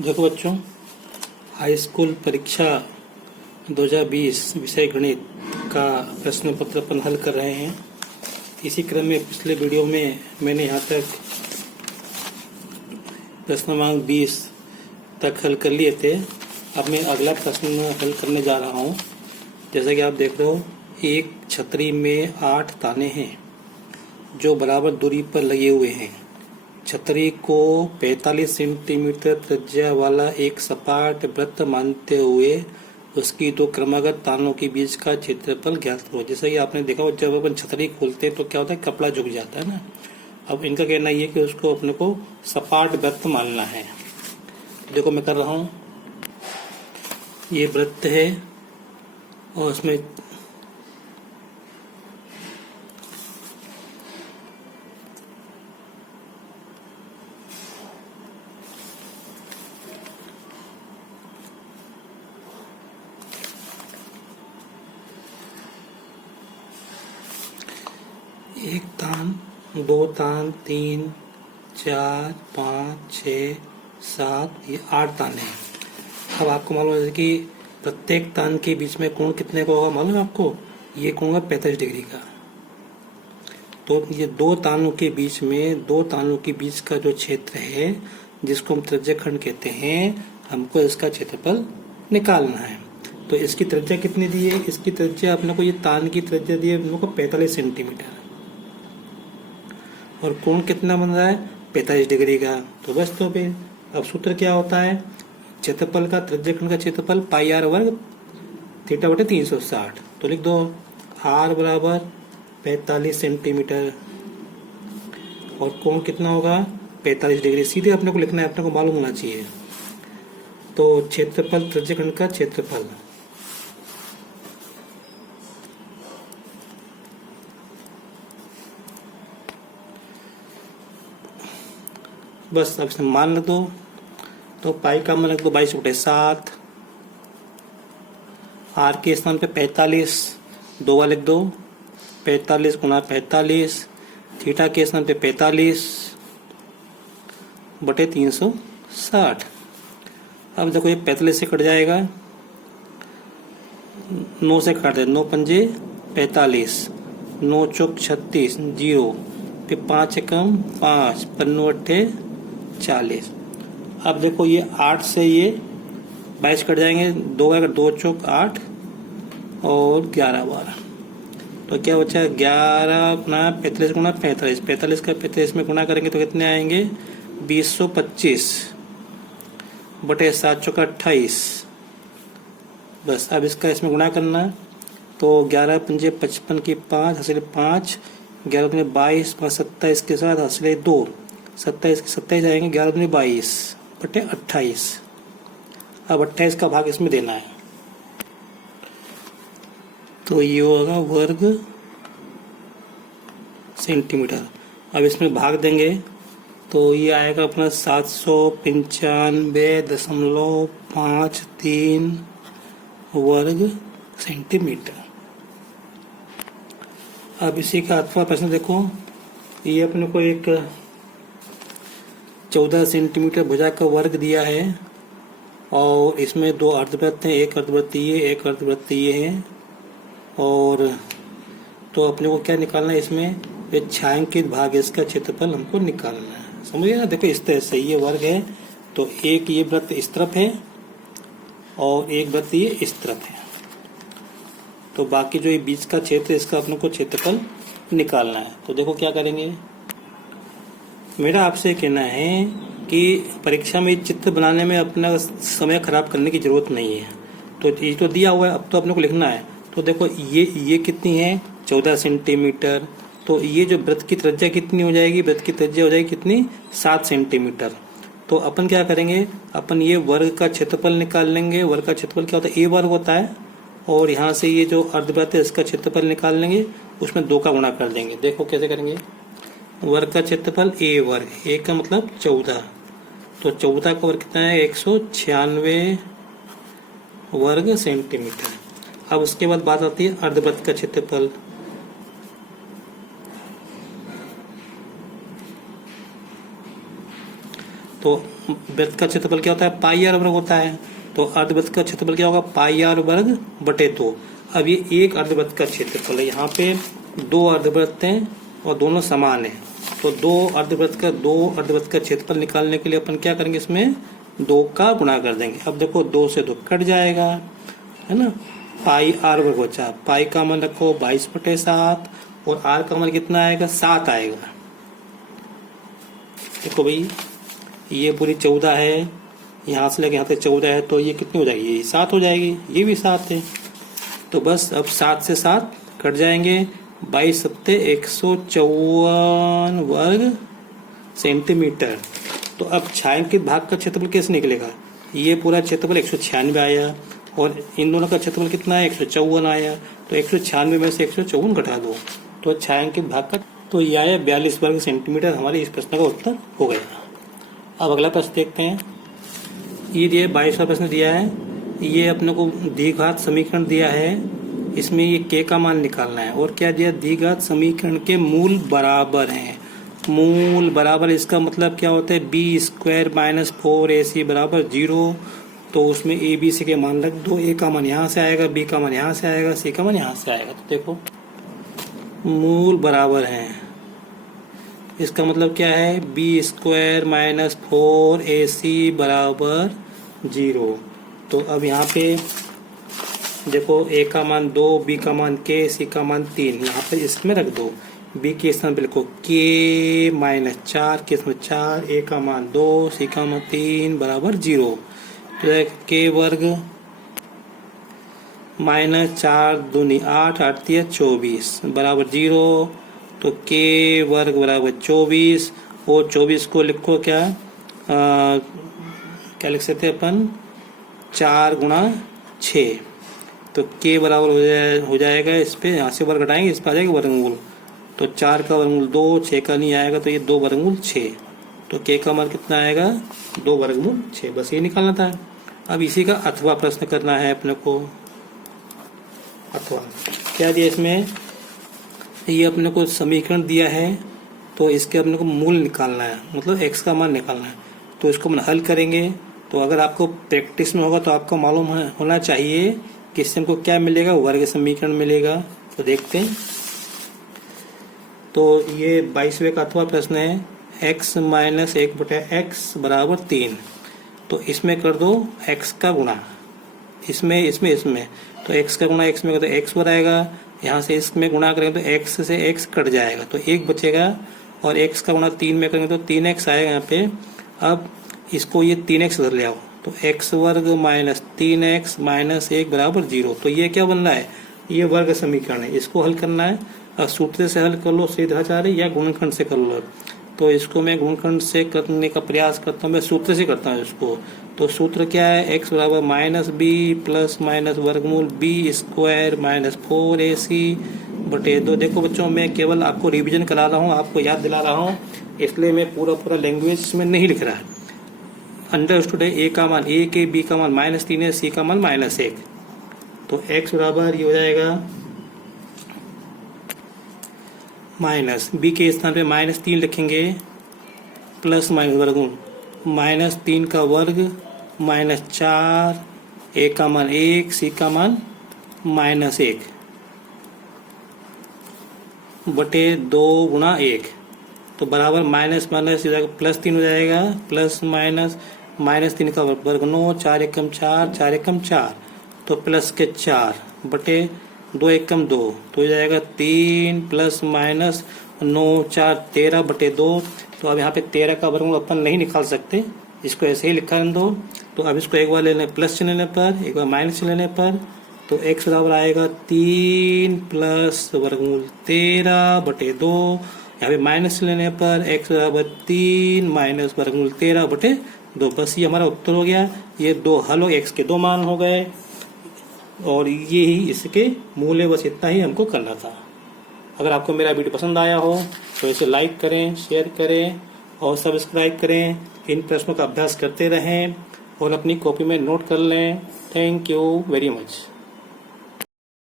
देखो बच्चों, high school परीक्षा 2020 विषय गणित का प्रश्न पत्र अपन हल कर रहे हैं। इसी क्रम में पिछले वीडियो में मैंने यहाँ तक प्रश्न क्रमांक 20 तक हल कर लिए थे। अब मैं अगला प्रश्न हल करने जा रहा हूँ। जैसा कि आप देख रहे हो, एक छतरी में 8 ताने हैं जो बराबर दूरी पर लगे हुए हैं। छतरी को 45 सेंटीमीटर त्रिज्या वाला एक सपाट वृत्त मानते हुए उसकी दो क्रमागत तानों के बीच का क्षेत्रफल ज्ञात करो। जैसा कि आपने देखा हो, जब अपन छतरी खोलते हैं तो क्या होता है, कपड़ा झुक जाता है ना। अब इनका कहना ये कि उसको अपने को सपाट वृत्त मानना है। देखो मैं कर रहा हूँ, ये वृत्त है और उसमें एक तान, दो तान, 3, 4, 5, 6, 7, ये 8 तान है। अब आपको मालूम है कि प्रत्येक तान के बीच में कोण कितने का होगा, मालूम है आपको? ये कोण होगा 45 डिग्री का। तो ये दो तानों के बीच में, दो तानों के बीच का जो क्षेत्र है जिसको हम त्रिज्याखंड कहते हैं, हमको इसका क्षेत्रफल निकालना है। तो इसकी त्रिज्या कितनी दी है? इसकी त्रिज्या अपने को, ये तान की त्रिज्या दी है अपने को 45 सेंटीमीटर। और कोण कितना बन रहा है? 45 डिग्री का। तो बस, तो फिर अब सूत्र क्या होता है? क्षेत्रफल का, त्रिज्याखंड का क्षेत्रफल पाई आर वर्ग थीटा बटे 360। तो लिख दो आर बराबर 45 सेंटीमीटर और कोण कितना होगा? 45 डिग्री। सीधे अपने को लिखना है, अपने को मालूम होना चाहिए। तो क्षेत्रफल, त्रिज्याखंड का क्षेत्रफल बस अब इसमें मान रख दो। तो पाई का मान रख दो 22/7। आर के स्थान पे 45 दो बार लिख दो, 45 गुना 45। थीटा के स्थान पे 45 बटे 360। अब देखो, ये 45 से कट जाएगा, 9 से काट दे, 9 पंजे 45, 9 चौक 36, 0, फिर 5 एकम 5, 5 40। अब देखो, ये 8 से ये 22 कट जाएंगे, 2 चौक 8 और 11 12। तो क्या बचा? 11 गुना 45 गुना 45। 45 का 45 में गुना करेंगे तो कितने आएंगे? 2025 बटे 7 चौका 28। बस अब इसका इसमें गुणा करना। तो 11 पंजे 55 की 5 हंसले 5, 11 दूनी 22, 27 के साथ हंसले 2, 27 के 27 आएंगे, 11 दूनी 22 बटे 28। अब 28 का भाग इसमें देना है। तो ये होगा वर्ग सेंटीमीटर। अब इसमें भाग देंगे तो ये आएगा अपना 795.53 वर्ग सेंटीमीटर। अब इसी का 8वां प्रश्न देखो। ये अपने को एक 14 सेंटीमीटर भुजा का वर्ग दिया है और इसमें दो अर्धवृत्त हैं, एक अर्धवृत्त ये, एक अर्धवृत्त ये है। और तो अपने को क्या निकालना है इसमें? ये छायांकित भाग, इसका क्षेत्रफल हमको निकालना है। समझिए ना। देखो इस तरह से ये वर्ग है, तो एक ये वृत्त इस तरफ है और एक वृत्त ये इस तरफ है। तो बाकी जो ये बीच का क्षेत्र, इसका अपने को क्षेत्रफल निकालना है। तो देखो क्या करेंगे। मेरा आपसे कहना है कि परीक्षा में चित्र बनाने में अपना समय खराब करने की जरूरत नहीं है। तो ये तो दिया हुआ है, अब तो अपने को लिखना है। तो देखो, ये कितनी है? 14 सेंटीमीटर। तो ये जो वृत्त की त्रिज्या कितनी हो जाएगी? वृत्त की त्रिज्या हो जाएगी कितनी? 7 सेंटीमीटर। तो अपन क्या करेंगे, अपन ये वर्ग का क्षेत्रफल निकाल लेंगे। वर्ग का क्षेत्रफल क्या होता है? ए वर्ग होता है। और यहाँ से ये जो अर्धवृत्त है इसका क्षेत्रफल निकाल लेंगे, उसमें 2 का गुणा कर देंगे। देखो कैसे करेंगे। वर्ग का क्षेत्रफल ए वर्ग, ए का मतलब 14। तो 14 का वर्ग कितना है? 196 वर्ग सेंटीमीटर। अब उसके बाद बात आती है अर्धवृत्त का क्षेत्रफल। तो वृत्त का क्षेत्रफल क्या होता है, पाई आर वर्ग होता है। तो अर्धवृत्त का क्षेत्रफल क्या होगा, पाई आर वर्ग बटे 2। अब ये एक अर्धवृत्त का क्षेत्रफल है, यहाँ पे दो अर्धवृत्त हैं और दोनों समान है। तो दो अर्धवृत्त का क्षेत्रफल निकालने के लिए अपन क्या करेंगे, इसमें 2 का गुणा कर देंगे। अब देखो 2 से 2 कट जाएगा, है ना। पाई आर वर्ग बचा, पाई का मान रखो 22/7 और आर का मान कितना आएगा, 7 आएगा। देखो भाई ये पूरी 14 है, यहाँ से लेके यहाँ तक 14 है, तो ये कितनी हो जाएगी, ये 7 हो जाएगी, ये भी 7 है। तो बस अब 7 से 7 कट जाएंगे, 22 सत्ते 154 वर्ग सेंटीमीटर। तो अब छायांकित भाग का क्षेत्रफल कैसे निकलेगा, ये पूरा क्षेत्रफल 196 आया और इन दोनों का क्षेत्रफल कितना है, 154 आया। तो 196 में से 154 घटा दो, तो छायांकित भाग का तो ये आया 42 वर्ग सेंटीमीटर। हमारे इस प्रश्न का उत्तर हो गया। अब अगला प्रश्न देखते हैं। ये दिया 22वां प्रश्न दिया है, ये अपने को द्विघात समीकरण दिया है, इसमें ये k का मान निकालना है। और क्या दिया, द्विघात समीकरण के मूल बराबर हैं। मूल बराबर इसका मतलब क्या होता है, b² - 4ac बराबर 0। तो उसमें a b c के मान रख दो, a का मान यहाँ से आएगा, b का मान यहाँ से आएगा, c का मान यहाँ से आएगा। तो देखो मूल बराबर हैं, इसका मतलब क्या है, b² - 4ac बराबर 0। तो अब यहाँ पे देखो a का मान 2, b का मान k, c का मान 3, यहाँ पे इसमें रख दो। b के स्थान पे लिखो k - 4, के इसमें 4, a का मान 2, c का मान 3 बराबर 0। तो k वर्ग -4 दूनी 8, 8 तिया 24 बराबर 0। तो k वर्ग बराबर 24 और 24 को लिखो क्या क्या लिख सकते हैं अपन, 4 गुणा 6। तो k बराबर हो जाएगा, इस पे यहाँ से वर्ग घटाएंगे, इस पर आ जाएगा वर्गमूल। तो 4 का वर्गमूल 2, 6 का नहीं आएगा, तो ये 2 वर्गमूल 6। तो k का मान कितना आएगा, 2 वर्गमूल 6। बस ये निकालना था। अब इसी का अथवा प्रश्न करना है अपने को। अथवा क्या दिया इसमें, ये अपने को समीकरण दिया है, तो इसके अपने को मूल निकालना है, मतलब x का मान निकालना है। तो इसको हम हल करेंगे। तो अगर आपको प्रैक्टिस में होगा तो आपको मालूम होना चाहिए कि इससे हमको क्या मिलेगा, वर्ग समीकरण मिलेगा। तो देखते हैं। तो ये 22वें का अथवा प्रश्न है, x - 1/x बराबर 3। तो इसमें कर दो x का गुणा, इसमें तो x का गुणा x में कर दो, x पर आएगा। यहाँ से इसमें गुणा करेंगे तो x से x कट जाएगा, तो 1 बचेगा। और x का गुणा 3 में करेंगे तो 3x आएगा यहाँ पे। अब इसको ये 3x उधर ले आओ, तो x वर्ग - 3x - 1 बराबर 0। तो ये क्या बन रहा है, ये वर्ग समीकरण है, इसको हल करना है। अब सूत्र से हल कर लो सीधाचार्य, या गुणनखंड से कर लो। तो इसको मैं गुणनखंड से करने का प्रयास करता हूँ, मैं सूत्र से करता हूँ इसको। तो सूत्र क्या है, x बराबर -b ± वर्गमूल b² - 4ac बटे 2। देखो बच्चों, मैं केवल आपको रिवीजन करा रहा हूँ, आपको याद दिला रहा हूँ, इसलिए मैं पूरा लैंग्वेज में नहीं लिख रहा है। अंडरस्टूड है। a का मान 1 है, b का मान -3 है, c का मान -1। तो x बराबर ये हो जाएगा b के स्थान पे -3 लिखेंगे, प्लस माइनस वर्गमूल -3 का वर्ग -4, a का मान 1, c का मान -1 बटे 2 गुणा 1। तो बराबर +3 हो जाएगा, प्लस माइनस -3 का वर्ग 9, 4 एकम 4, 4 एकम 4, तो प्लस के 4 बटे 2 एकम 2, तो हो जाएगा 3 + -9 4 13 बटे 2। तो अब यहाँ पे 13 का वर्गमूल अपन नहीं निकाल सकते, इसको ऐसे ही लिखा दो। तो अब इसको एक बार लेने प्लस चिन्ह लेने पर, एक बार माइनस चिन्ह लेने पर, तो x बराबर आएगा 3 + वर्गमूल 13 बटे 2। यहाँ पे माइनस लेने पर x बराबर 3 - वर्गमूल 13 बटे 2। बस ये हमारा उत्तर हो गया। ये 2 हल हो, x के 2 मान हो गए और ये ही इसके मूल है। बस इतना ही हमको करना था। अगर आपको मेरा वीडियो पसंद आया हो तो इसे लाइक करें, शेयर करें और सब्सक्राइब करें। इन प्रश्नों का अभ्यास करते रहें और अपनी कॉपी में नोट कर लें। Thank you very much.